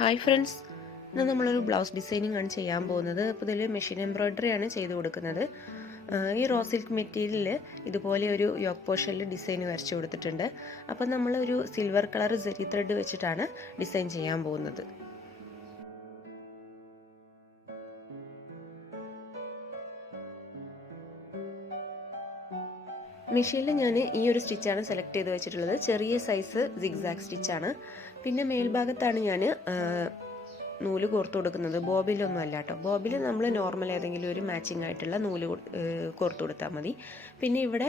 Hi friends, ഇന്ന് നമ്മളൊരു blouse designing ആണ് ചെയ്യാൻ പോകുന്നത്. അപ്പോൾ ഇതിൽ മെഷീൻ എംബ്രോയ്ഡറി ആണ് ചെയ്ത് കൊടുക്കുന്നത്. ഈ റോ സിൽക്ക് മെറ്റീരിയലിൽ ഇതുപോലെ ഒരു യോക്ക് പോർഷനിൽ ഡിസൈൻ വരച്ചു കൊടുത്തിട്ടുണ്ട്. അപ്പോൾ നമ്മളൊരു സിൽവർ കളർ സെരി ത്രെഡ് വെച്ചിട്ടാണ് ഡിസൈൻ ചെയ്യാൻ പോകുന്നത്. മെഷീനിൽ ഞാൻ ഈ ഒരു സ്റ്റിച്ചാണ് സെലക്ട് ചെയ്ത് വെച്ചിട്ടുള്ളത്. ചെറിയ സൈസ് സിഗ്സാഗ് സ്റ്റിച്ചാണ്. പിന്നെ മേൽഭാഗത്താണ് ഞാൻ നൂല് കോർത്ത് കൊടുക്കുന്നത്. ബോബിലൊന്നും അല്ല കേട്ടോ. ബോബിൽ നമ്മൾ നോർമൽ ഏതെങ്കിലും ഒരു മാച്ചിങ് ആയിട്ടുള്ള നൂല് കോർത്ത് കൊടുത്താൽ മതി. പിന്നെ ഇവിടെ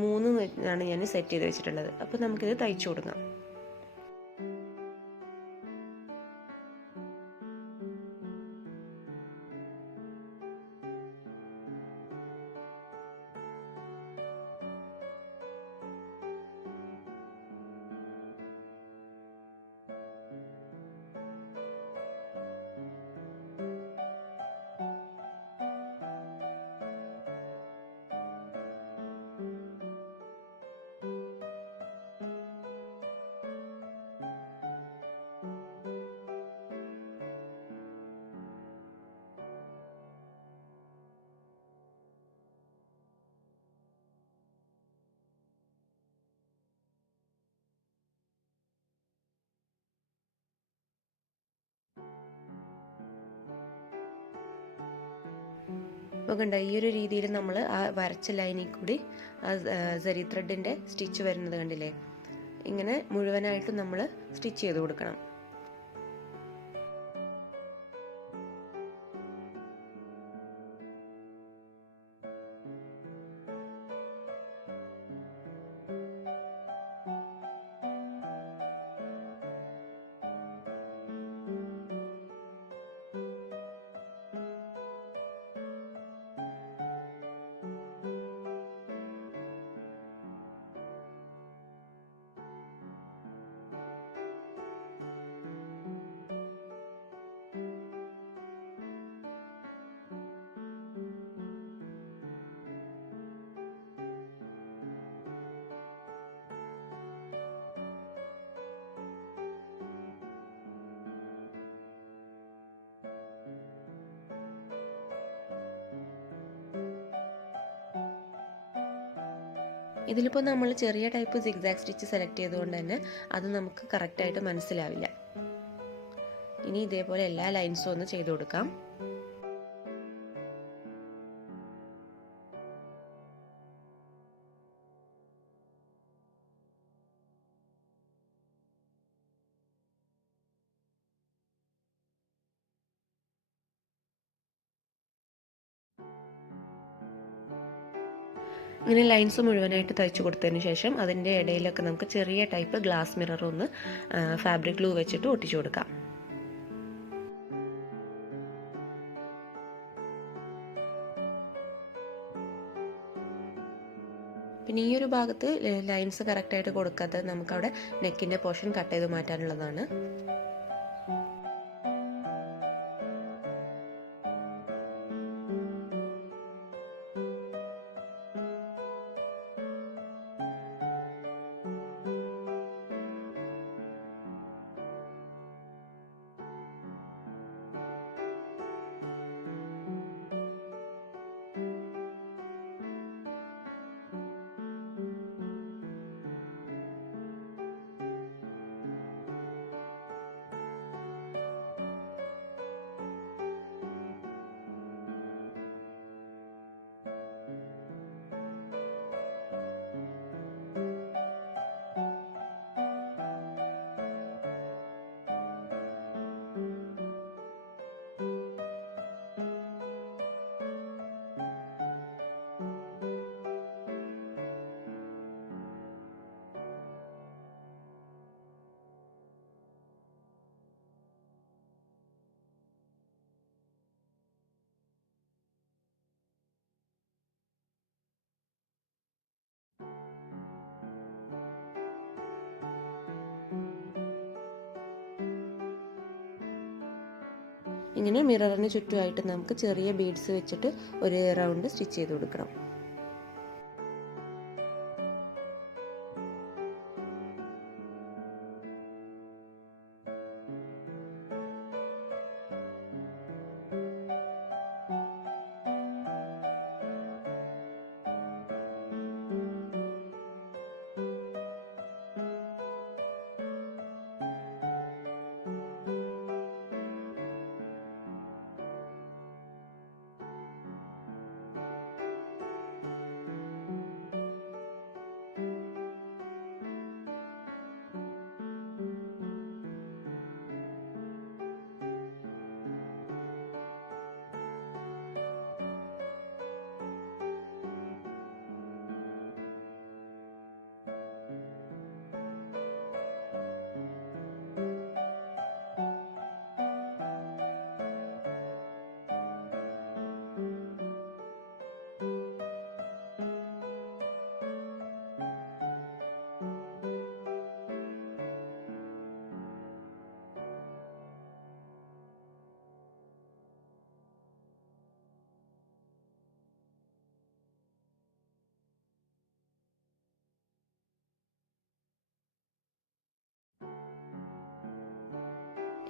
3 ആണ് ഞാൻ സെറ്റ് ചെയ്ത് വെച്ചിട്ടുള്ളത്. അപ്പോൾ നമുക്കിത് തയ്ച്ചു കൊടുക്കാം. അപ്പോൾ കണ്ട ഈ ഒരു രീതിയിൽ നമ്മൾ ആ വരച്ച ലൈനിൽ കൂടി ആ സെരി ത്രെഡിൻ്റെ സ്റ്റിച്ച് വരുന്നത് കണ്ടില്ലേ? ഇങ്ങനെ മുഴുവനായിട്ട് നമ്മൾ സ്റ്റിച്ച് ചെയ്ത് കൊടുക്കണം. ഇതിലിപ്പോൾ നമ്മൾ ചെറിയ ടൈപ്പ് സിഗ്സാഗ് സ്റ്റിച്ച് സെലക്ട് ചെയ്തുകൊണ്ട് തന്നെ അത് നമുക്ക് കറക്റ്റായിട്ട് മനസ്സിലാവില്ല. ഇനി ഇതേപോലെ എല്ലാ ലൈൻസും ഒന്ന് ചെയ്ത് കൊടുക്കാം. ഇങ്ങനെ ലൈൻസ് മുഴുവനായിട്ട് തയ്ച്ചു കൊടുത്തതിന് ശേഷം അതിൻ്റെ ഇടയിലൊക്കെ നമുക്ക് ചെറിയ ടൈപ്പ് ഗ്ലാസ് മിറർ ഒന്ന് ഫാബ്രിക് ഗ്ലൂ വെച്ചിട്ട് ഒട്ടിച്ചു കൊടുക്കാം. പിന്നെ ഈ ഒരു ഭാഗത്ത് ലൈൻസ് കറക്റ്റായിട്ട് കൊടുക്കാതെ നമുക്കവിടെ നെക്കിൻ്റെ പോർഷൻ കട്ട് ചെയ്ത് മാറ്റാനുള്ളതാണ്. ഇങ്ങനെ മിററിന് ചുറ്റുമായിട്ട് നമുക്ക് ചെറിയ ബീഡ്സ് വെച്ചിട്ട് ഒരു റൗണ്ട് സ്റ്റിച്ച് ചെയ്ത് കൊടുക്കണം.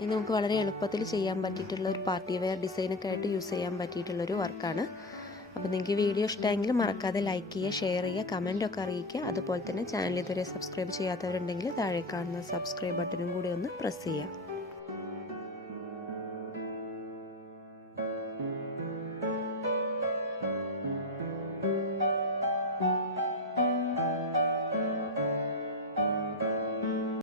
ഇത് നമുക്ക് വളരെ എളുപ്പത്തിൽ ചെയ്യാൻ പറ്റിയിട്ടുള്ള ഒരു പാർട്ടി വെയർ ഡിസൈനൊക്കെ ആയിട്ട് യൂസ് ചെയ്യാൻ പറ്റിയിട്ടുള്ളൊരു വർക്കാണ്. അപ്പോൾ നിങ്ങൾക്ക് വീഡിയോ ഇഷ്ടമെങ്കിൽ മറക്കാതെ ലൈക്ക് ചെയ്യുക, ഷെയർ ചെയ്യുക, കമൻറ്റൊക്കെ അറിയിക്കുക. അതുപോലെ തന്നെ ചാനൽ ഇതുവരെ സബ്സ്ക്രൈബ് ചെയ്യാത്തവരുണ്ടെങ്കിൽ താഴെ കാണുന്ന സബ്സ്ക്രൈബ് ബട്ടണും കൂടി ഒന്ന് പ്രസ് ചെയ്യുക.